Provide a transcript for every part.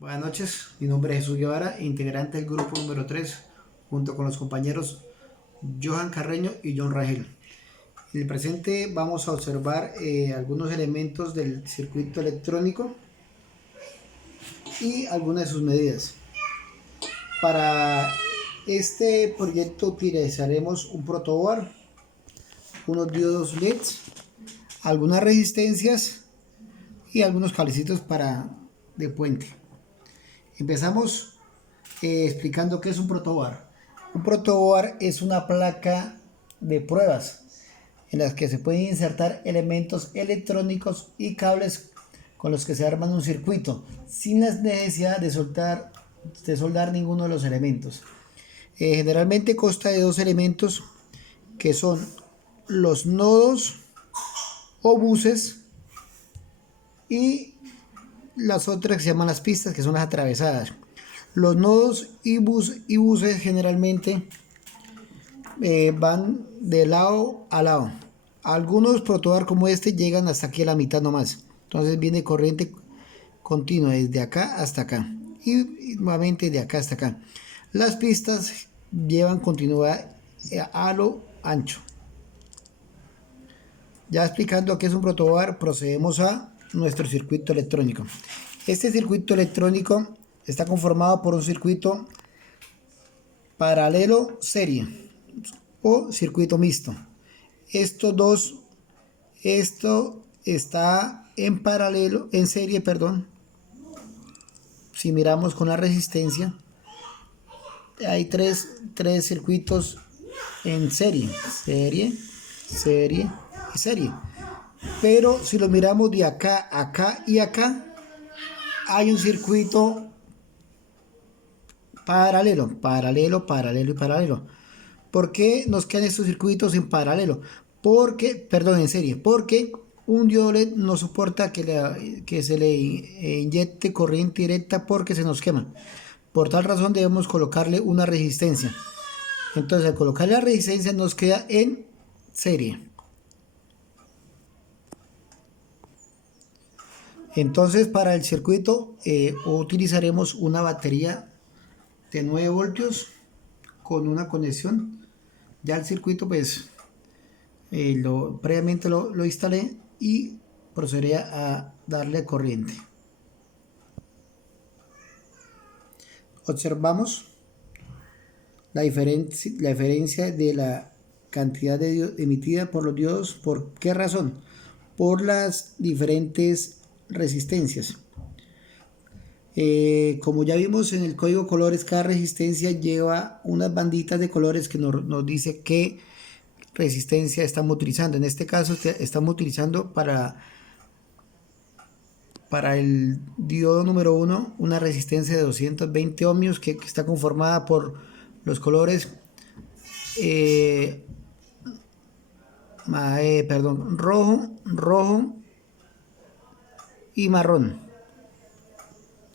Buenas noches, mi nombre es Jesús Guevara, integrante del grupo número 3, junto con los compañeros Johan Carreño y John Rangel. En el presente vamos a observar algunos elementos del circuito electrónico y algunas de sus medidas. Para este proyecto utilizaremos un protoboard, unos diodos LEDs, algunas resistencias y algunos cablecitos de puente. Empezamos explicando qué es un protoboard. Un protoboard es una placa de pruebas en las que se pueden insertar elementos electrónicos y cables con los que se arman un circuito sin la necesidad de soldar ninguno de los elementos. Generalmente consta de dos elementos que son los nodos o buses y las otras que se llaman las pistas, que son las atravesadas. Los nodos y buses generalmente van de lado a lado. Algunos protoboard como este llegan hasta aquí a la mitad nomás. Entonces viene corriente continua desde acá hasta acá y nuevamente de acá hasta acá. Las pistas llevan continuidad a lo ancho. Ya explicando qué es un protoboard, procedemos a nuestro circuito electrónico. Este circuito electrónico está conformado por un circuito paralelo serie o circuito mixto. Esto está en paralelo, en serie, perdón. Si miramos con la resistencia, hay tres circuitos en serie y serie. Pero si lo miramos de acá, acá y acá, hay un circuito paralelo. ¿Por qué nos quedan estos circuitos en paralelo? En serie. Porque un diodo LED no soporta que se le inyecte corriente directa porque se nos quema. Por tal razón debemos colocarle una resistencia. Entonces al colocarle la resistencia nos queda en serie. Entonces para el circuito utilizaremos una batería de 9 voltios con una conexión. Ya el circuito pues previamente lo instalé y procederé a darle corriente. Observamos la diferencia de la cantidad emitida por los diodos. ¿Por qué razón? Por las diferentes resistencias. Como ya vimos en el código colores, cada resistencia lleva unas banditas de colores que nos dice qué resistencia estamos utilizando. En este caso estamos utilizando para el diodo número 1 una resistencia de 220 ohmios que está conformada por los colores rojo y marrón.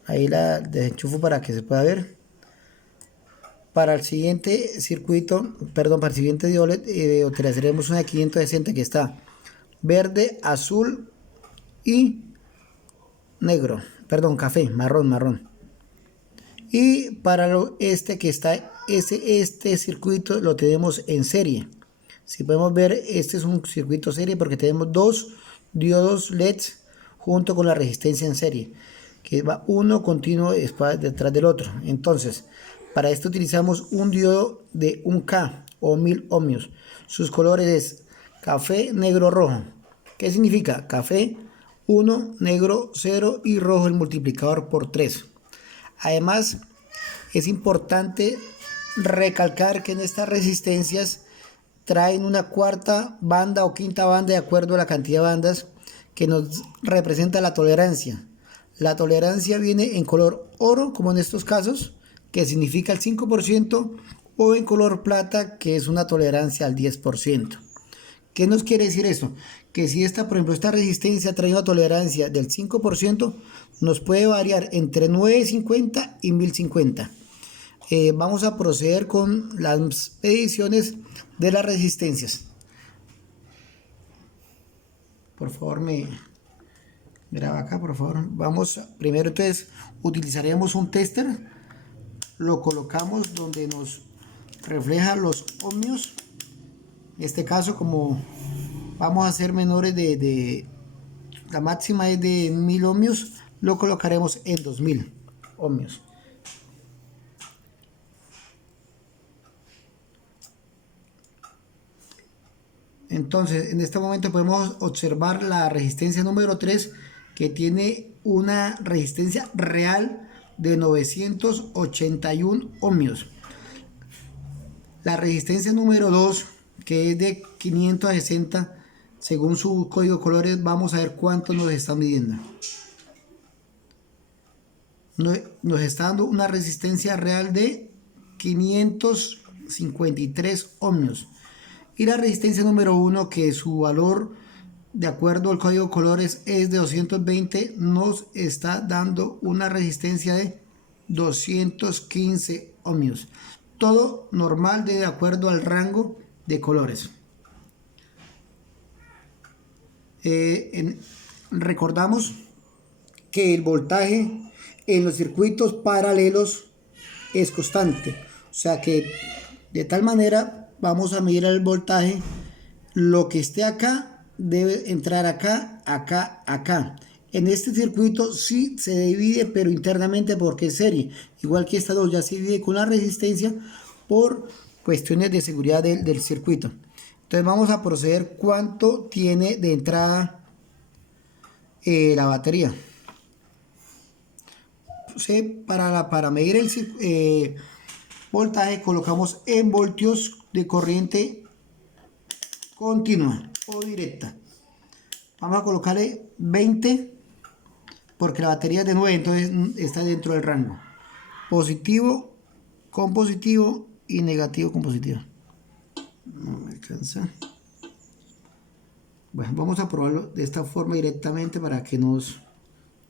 Ahí la desenchufo para que se pueda ver. Para el siguiente circuito, para el siguiente diodo LED, utilizaremos una de 560 que está verde, azul y negro, café, marrón. Y para que está este circuito lo tenemos en serie. Si podemos ver, este es un circuito serie porque tenemos dos diodos LEDs junto con la resistencia en serie, que va uno continuo detrás del otro. Entonces, para esto utilizamos un diodo de 1K o 1000 ohmios. Sus colores es café, negro, rojo. ¿Qué significa? Café 1, negro 0 y rojo el multiplicador por 3. Además, es importante recalcar que en estas resistencias traen una cuarta banda o quinta banda de acuerdo a la cantidad de bandas que nos representa la tolerancia. La tolerancia viene en color oro, como en estos casos, que significa el 5%, o en color plata, que es una tolerancia al 10%. ¿Qué nos quiere decir eso? Que si por ejemplo, esta resistencia trae una tolerancia del 5%, nos puede variar entre 950 y 1050. Vamos a proceder con las mediciones de las resistencias. Por favor, Mira acá, por favor. Vamos primero, entonces utilizaremos un tester. Lo colocamos donde nos refleja los ohmios. En este caso, como vamos a ser menores de la máxima es de 1000 ohmios, lo colocaremos en 2000 ohmios. Entonces, en este momento podemos observar la resistencia número 3, que tiene una resistencia real de 981 ohmios. La resistencia número 2, que es de 560, según su código de colores, vamos a ver cuánto nos está midiendo. Nos está dando una resistencia real de 553 ohmios. Y la resistencia número 1, que su valor de acuerdo al código de colores es de 220, nos está dando una resistencia de 215 ohmios. Todo normal de acuerdo al rango de colores. Recordamos que el voltaje en los circuitos paralelos es constante. O sea que de tal manera vamos a medir el voltaje. Lo que esté acá debe entrar acá, acá, acá. En este circuito sí se divide, pero internamente porque es serie. Igual que esta dos ya se divide con la resistencia por cuestiones de seguridad del circuito. Entonces vamos a proceder cuánto tiene de entrada la batería. Sí, para medir el voltaje colocamos en voltios de corriente continua o directa. Vamos a colocarle 20 porque la batería es de 9, entonces está dentro del rango. Positivo con positivo y negativo con positivo. No me alcanza. Bueno, vamos a probarlo de esta forma directamente para que nos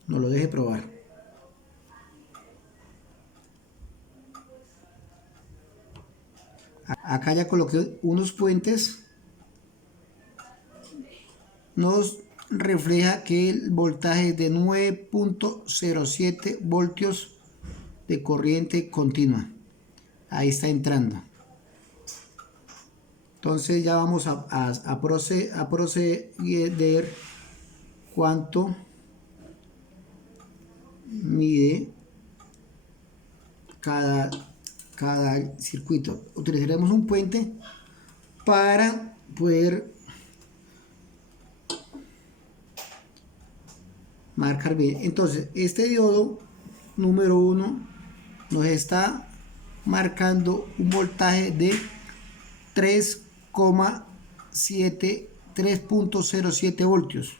lo deje probar. Acá ya coloqué unos puentes. Nos refleja que el voltaje es de 9.07 voltios de corriente continua. Ahí está entrando. Entonces ya vamos a proceder cuánto mide cada circuito. Utilizaremos un puente para poder marcar bien. Entonces este diodo número 1 nos está marcando un voltaje de 3.07 voltios.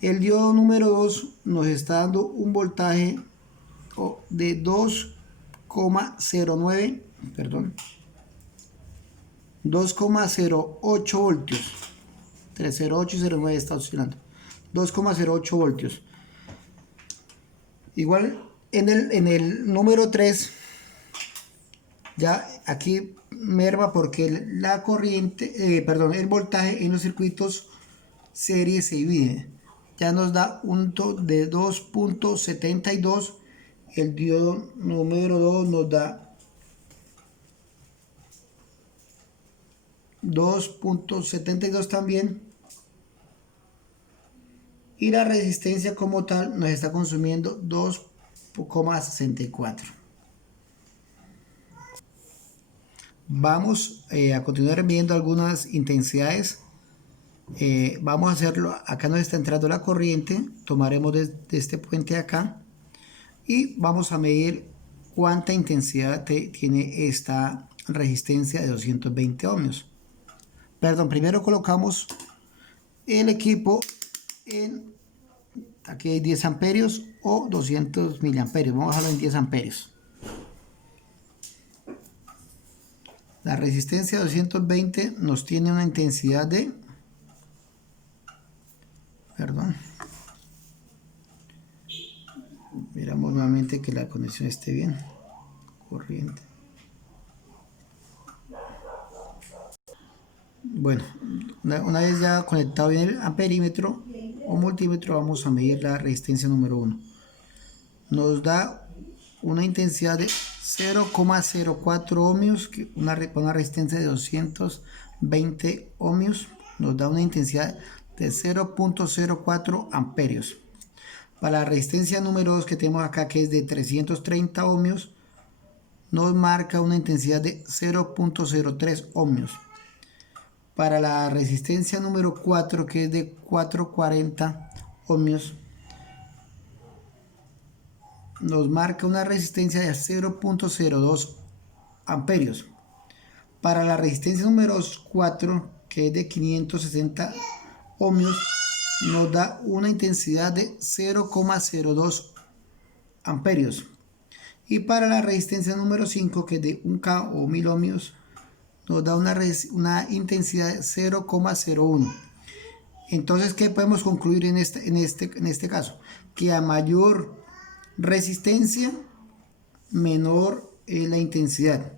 El diodo número 2 nos está dando un voltaje de 2,09, perdón, 2,08 voltios. 308 y 09 está oscilando. 2,08 voltios. Igual en el número 3 ya aquí merma porque la corriente, el voltaje en los circuitos serie se divide. Ya nos da un de 2.72. El diodo número 2 nos da 2.72 también. Y la resistencia como tal nos está consumiendo 2,64. Vamos a continuar viendo algunas intensidades. Vamos a hacerlo. Acá nos está entrando la corriente. Tomaremos de este puente acá y vamos a medir cuánta intensidad tiene esta resistencia de 220 ohmios. Perdón, primero colocamos el equipo en, aquí hay 10 amperios o 200 miliamperios. Vamos a dejarlo en 10 amperios. La resistencia de 220 nos tiene una intensidad de, perdón, miramos nuevamente que la conexión esté bien, corriente. Bueno, una vez ya conectado bien el amperímetro multímetro vamos a medir la resistencia número 1. Nos da una intensidad de 0,04 ohmios, una resistencia de 220 ohmios, nos da una intensidad de 0,04 amperios. Para la resistencia número 2 que tenemos acá, que es de 330 ohmios, nos marca una intensidad de 0,03 ohmios. Para la resistencia número 4, que es de 440 ohmios, nos marca una resistencia de 0,02 amperios. Para la resistencia número 4, que es de 560 ohmios, nos da una intensidad de 0,02 amperios. Y para la resistencia número 5, que es de 1K o 1000 ohmios, nos da una intensidad de 0,01. Entonces, ¿qué podemos concluir en este caso? Que a mayor resistencia, menor es la intensidad.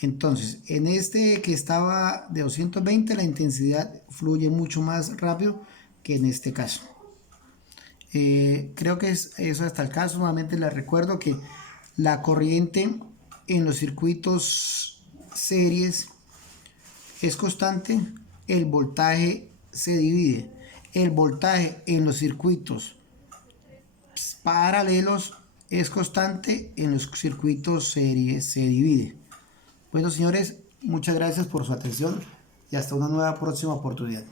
Entonces, en este que estaba de 220, la intensidad fluye mucho más rápido que en este caso. Creo que es eso hasta el caso. Nuevamente les recuerdo que la corriente en los circuitos series es constante, el voltaje se divide. El voltaje en los circuitos paralelos es constante, en los circuitos series se divide. Bueno, señores, muchas gracias por su atención y hasta una nueva próxima oportunidad.